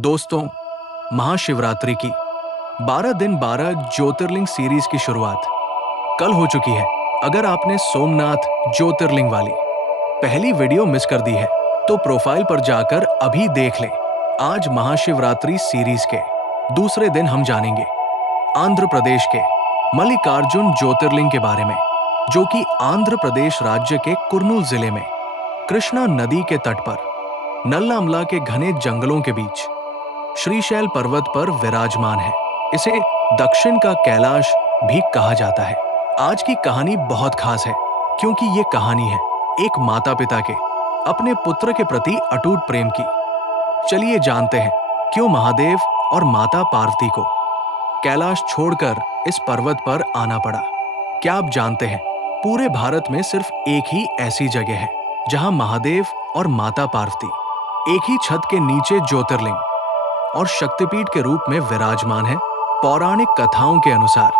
दोस्तों, महाशिवरात्रि की 12 दिन 12 ज्योतिर्लिंग सीरीज की शुरुआत कल हो चुकी है। अगर आपने सोमनाथ ज्योतिर्लिंग वाली पहली वीडियो मिस कर दी है तो प्रोफाइल पर जाकर अभी देख लें। आज महाशिवरात्रि सीरीज के दूसरे दिन हम जानेंगे आंध्र प्रदेश के मल्लिकार्जुन ज्योतिर्लिंग के बारे में, जो कि आंध्र प्रदेश राज्य के कुर्नूल जिले में कृष्णा नदी के तट पर नल्लामला के घने जंगलों के बीच श्रीशैल पर्वत पर विराजमान है। इसे दक्षिण का कैलाश भी कहा जाता है। आज की कहानी बहुत खास है क्योंकि ये कहानी है एक माता पिता के अपने पुत्र के प्रति अटूट प्रेम की। चलिए जानते हैं क्यों महादेव और माता पार्वती को कैलाश छोड़कर इस पर्वत पर आना पड़ा। क्या आप जानते हैं पूरे भारत में सिर्फ एक ही ऐसी जगह है जहां महादेव और माता पार्वती एक ही छत के नीचे ज्योतिर्लिंग और शक्तिपीठ के रूप में विराजमान है। पौराणिक कथाओं के अनुसार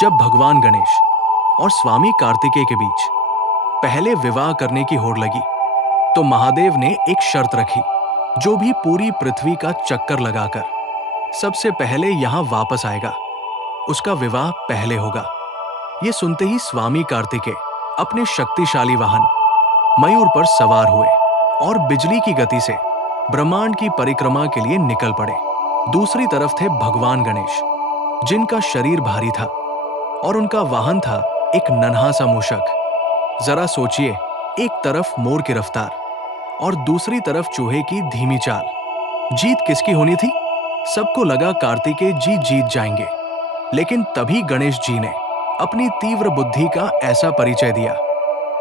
जब भगवान गणेश और स्वामी कार्तिकेय के बीच पहले विवाह करने की होड़ लगी तो महादेव ने एक शर्त रखी, जो भी पूरी पृथ्वी का चक्कर लगाकर सबसे पहले यहां वापस आएगा उसका विवाह पहले होगा। ये सुनते ही स्वामी कार्तिकेय अपने शक्तिशाली वाहन मयूर पर सवार हुए और बिजली की गति से ब्रह्मांड की परिक्रमा के लिए निकल पड़े। दूसरी तरफ थे भगवान गणेश, जिनका शरीर भारी था और उनका वाहन था एक नन्हा सा मूषक। जरा सोचिए, एक तरफ मोर की रफ्तार और दूसरी तरफ चूहे की धीमी चाल। जीत किसकी होनी थी? सबको लगा कार्तिकेय जी जीत जाएंगे, लेकिन तभी गणेश जी ने अपनी तीव्र बुद्धि का ऐसा परिचय दिया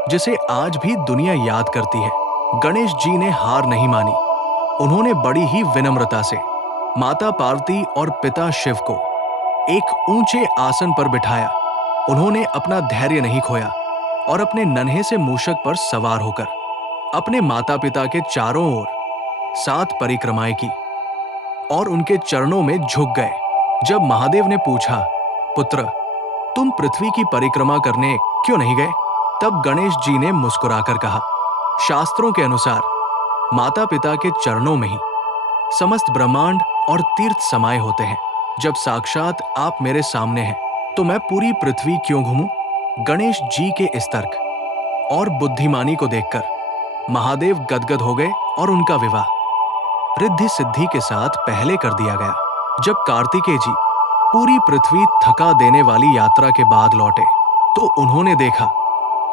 जिसे आज भी दुनिया याद करती है। गणेश जी ने हार नहीं मानी। उन्होंने बड़ी ही विनम्रता से माता पार्वती और पिता शिव को एक ऊंचे आसन पर बिठाया। उन्होंने अपना धैर्य नहीं खोया और अपने नन्हे से मूषक पर सवार होकर अपने माता पिता के चारों ओर 7 परिक्रमाएं की और उनके चरणों में झुक गए। जब महादेव ने पूछा, पुत्र, तुम पृथ्वी की परिक्रमा करने क्यों नहीं गए? तब गणेश जी ने मुस्कुराकर कहा, शास्त्रों के अनुसार माता पिता के चरणों में ही समस्त ब्रह्मांड और तीर्थ समाये होते हैं। जब साक्षात आप मेरे सामने हैं तो मैं पूरी पृथ्वी क्यों घूमूं? गणेश जी के इस तर्क और बुद्धिमानी को देखकर महादेव गदगद हो गए और उनका विवाह रिद्धि सिद्धि के साथ पहले कर दिया गया। जब कार्तिकेय जी पूरी पृथ्वी थका देने वाली यात्रा के बाद लौटे तो उन्होंने देखा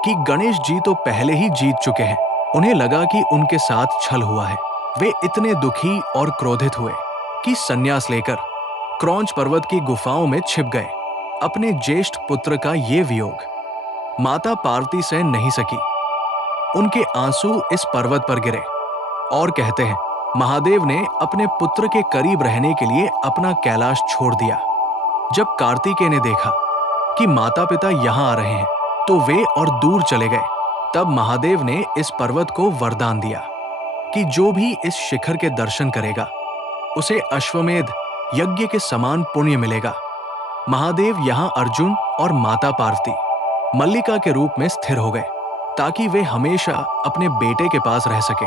कि गणेश जी तो पहले ही जीत चुके हैं। उन्हें लगा कि उनके साथ छल हुआ है। वे इतने दुखी और क्रोधित हुए कि संन्यास लेकर क्रौंच पर्वत की गुफाओं में छिप गए। अपने ज्येष्ठ पुत्र का ये वियोग माता पार्वती सहन नहीं सकी। उनके आंसू इस पर्वत पर गिरे और कहते हैं, महादेव ने अपने पुत्र के करीब रहने के लिए अपना कैलाश छोड़ दिया। जब कार्तिकेय ने देखा कि माता पिता यहां आ रहे हैं तो वे और दूर चले गए। तब महादेव ने इस पर्वत को वरदान दिया कि जो भी इस शिखर के दर्शन करेगा उसे अश्वमेध यज्ञ के समान पुण्य मिलेगा। महादेव यहां अर्जुन और माता पार्वती मल्लिका के रूप में स्थिर हो गए ताकि वे हमेशा अपने बेटे के पास रह सके।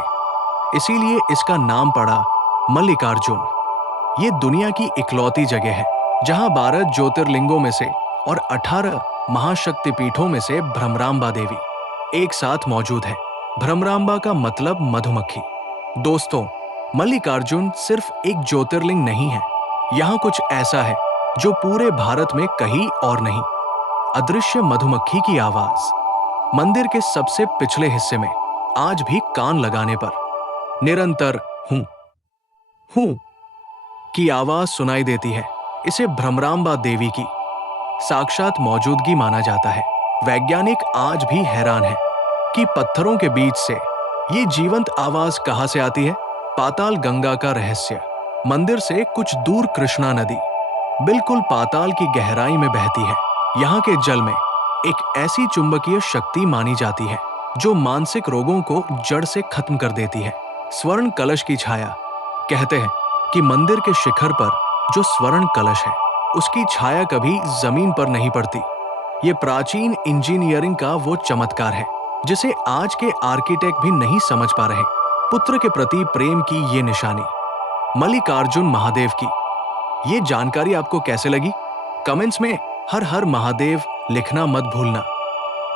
इसीलिए इसका नाम पड़ा मल्लिकार्जुन। ये दुनिया की इकलौती जगह है जहां 12 ज्योतिर्लिंगों में से और 18 महाशक्तिपीठों में से भ्रमरांबा देवी एक साथ मौजूद है। भ्रमरांबा का मतलब मधुमक्खी। दोस्तों, मल्लिकार्जुन सिर्फ एक ज्योतिर्लिंग नहीं है। यहाँ कुछ ऐसा है जो पूरे भारत में कहीं और नहीं। अदृश्य मधुमक्खी की आवाज मंदिर के सबसे पिछले हिस्से में आज भी कान लगाने पर निरंतर हूं हूं की आवाज सुनाई देती है। इसे भ्रमरांबा देवी की साक्षात मौजूदगी माना जाता है। वैज्ञानिक आज भी हैरान हैं कि पत्थरों के बीच से ये जीवंत आवाज कहां से आती है। पाताल गंगा का रहस्य। मंदिर से कुछ दूर कृष्णा नदी बिल्कुल पाताल की गहराई में बहती है। यहाँ के जल में एक ऐसी चुंबकीय शक्ति मानी जाती है जो मानसिक रोगों को जड़ से खत्म कर देती है। स्वर्ण कलश की छाया। कहते हैं कि मंदिर के शिखर पर जो स्वर्ण कलश है उसकी छाया कभी जमीन पर नहीं पड़ती। ये प्राचीन इंजीनियरिंग का वो चमत्कार है जिसे आज के आर्किटेक्ट भी नहीं समझ पा रहे। पुत्र के प्रति प्रेम की ये निशानी मल्लिकार्जुन महादेव की। ये जानकारी आपको कैसे लगी? कमेंट्स में हर हर महादेव लिखना मत भूलना।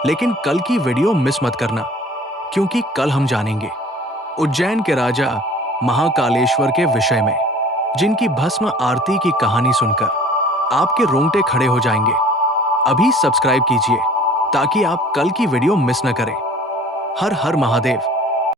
लेकिन कल की वीडियो मिस मत करना, क्योंकि कल हम जानेंगे उज्जैन के राजा महाकालेश्वर के विषय में, जिनकी भस्म आरती की कहानी सुनकर आपके रोंगटे खड़े हो जाएंगे। अभी सब्सक्राइब कीजिए ताकि आप कल की वीडियो मिस न करें। हर हर महादेव।